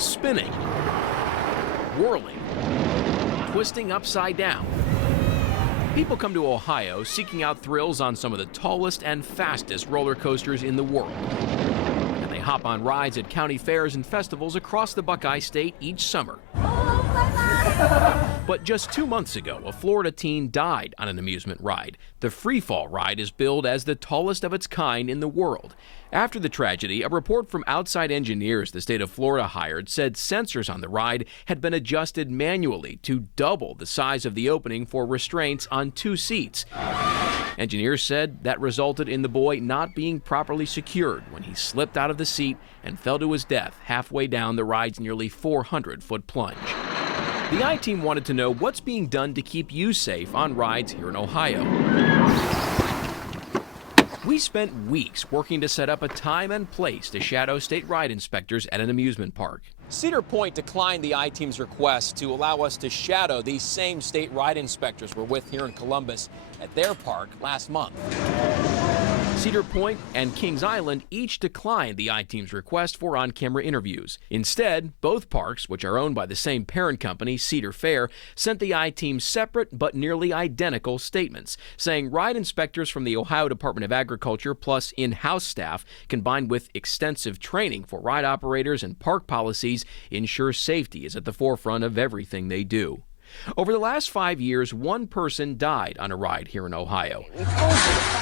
spinning, whirling, twisting upside down. People come to Ohio seeking out thrills on some of the tallest and fastest roller coasters in the world. And they hop on rides at county fairs and festivals across the Buckeye State each summer. But just 2 months ago, a Florida teen died on an amusement ride. The freefall ride is billed as the tallest of its kind in the world. After the tragedy, a report from outside engineers the state of Florida hired said sensors on the ride had been adjusted manually to double the size of the opening for restraints on 2 seats. Engineers said that resulted in the boy not being properly secured when he slipped out of the seat and fell to his death halfway down the ride's nearly 400-foot plunge. The I-Team wanted to know what's being done to keep you safe on rides here in Ohio. We spent weeks working to set up a time and place to shadow state ride inspectors at an amusement park. Cedar Point declined the I-Team's request to allow us to shadow these same state ride inspectors we're with here in Columbus at their park last month. Cedar Point and Kings Island each declined the I-Team's request for on-camera interviews. Instead, both parks, which are owned by the same parent company, Cedar Fair, sent the I-Team separate but nearly identical statements, saying ride inspectors from the Ohio Department of Agriculture plus in-house staff, combined with extensive training for ride operators and park policies, ensure safety is at the forefront of everything they do. Over the last 5 years, 1 person died on a ride here in Ohio.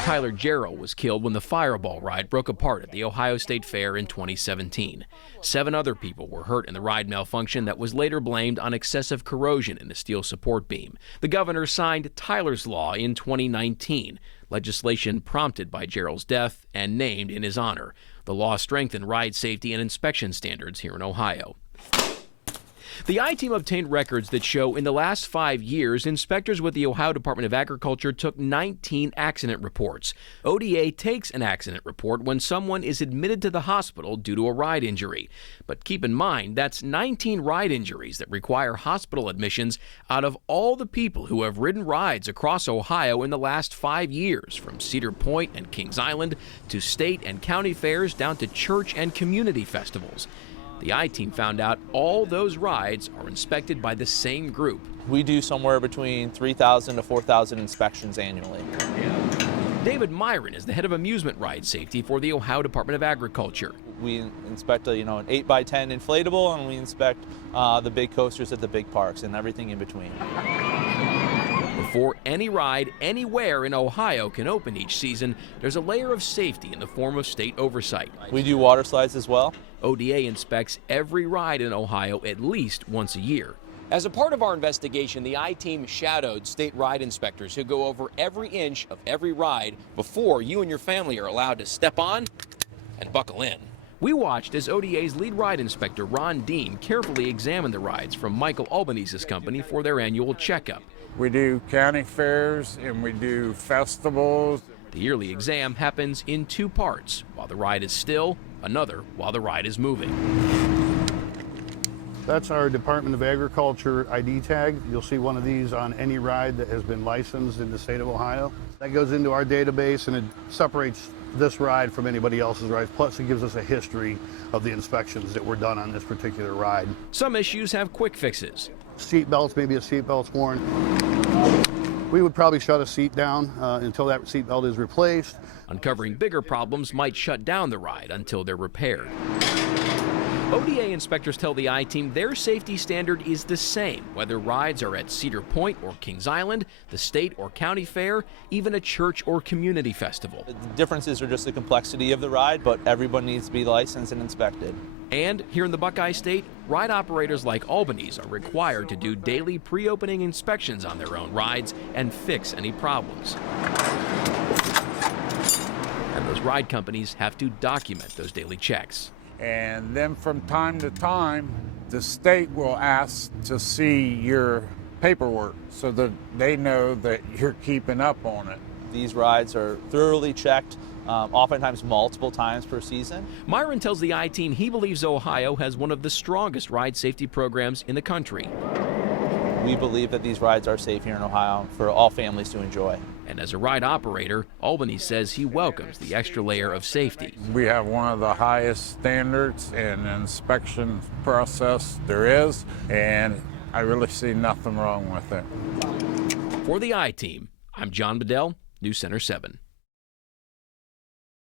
Tyler Jarrell was killed when the Fireball ride broke apart at the Ohio State Fair in 2017. 7 other people were hurt in the ride malfunction that was later blamed on excessive corrosion in the steel support beam. The governor signed Tyler's Law in 2019, legislation prompted by Jarrell's death and named in his honor. The law strengthened ride safety and inspection standards here in Ohio. The I-Team obtained records that show in the last 5 years, inspectors with the Ohio Department of Agriculture took 19 accident reports. ODA takes an accident report when someone is admitted to the hospital due to a ride injury. But keep in mind, that's 19 ride injuries that require hospital admissions out of all the people who have ridden rides across Ohio in the last 5 years, from Cedar Point and Kings Island to state and county fairs down to church and community festivals. The I-Team found out all those rides are inspected by the same group. We do somewhere between 3,000 to 4,000 inspections annually. David Myron is the head of amusement ride safety for the Ohio Department of Agriculture. We inspect an 8x10 inflatable, and we inspect the big coasters at the big parks and everything in between. Before any ride anywhere in Ohio can open each season, there's a layer of safety in the form of state oversight. We do water slides as well. ODA inspects every ride in Ohio at least once a year. As a part of our investigation, the I-Team shadowed state ride inspectors who go over every inch of every ride before you and your family are allowed to step on and buckle in. We watched as ODA's lead ride inspector, Ron Dean, carefully examined the rides from Michael Albanese's company for their annual checkup. We do county fairs and we do festivals. The yearly exam happens in 2 parts, while the ride is still, another while the ride is moving. That's our Department of Agriculture ID tag. You'll see one of these on any ride that has been licensed in the state of Ohio. That goes into our database and it separates this ride from anybody else's ride. Plus it gives us a history of the inspections that were done on this particular ride. Some issues have quick fixes. Seat belts, maybe a seat belt's worn. We would probably shut a seat down until that seat belt is replaced. Uncovering bigger problems might shut down the ride until they're repaired. ODA inspectors tell the I-Team their safety standard is the same, whether rides are at Cedar Point or Kings Island, the state or county fair, even a church or community festival. The differences are just the complexity of the ride, but everyone needs to be licensed and inspected. And here in the Buckeye State, ride operators like Albanese are required to do daily pre-opening inspections on their own rides and fix any problems. And those ride companies have to document those daily checks. And then from time to time, the state will ask to see your paperwork so that they know that you're keeping up on it. These rides are thoroughly checked, oftentimes multiple times per season. Myron tells the I-Team he believes Ohio has one of the strongest ride safety programs in the country. We believe that these rides are safe here in Ohio for all families to enjoy. And as a ride operator, Albany says he welcomes the extra layer of safety. We have one of the highest standards in inspection process there is, and I really see nothing wrong with it. For the I-Team, I'm John Bedell, News Center 7.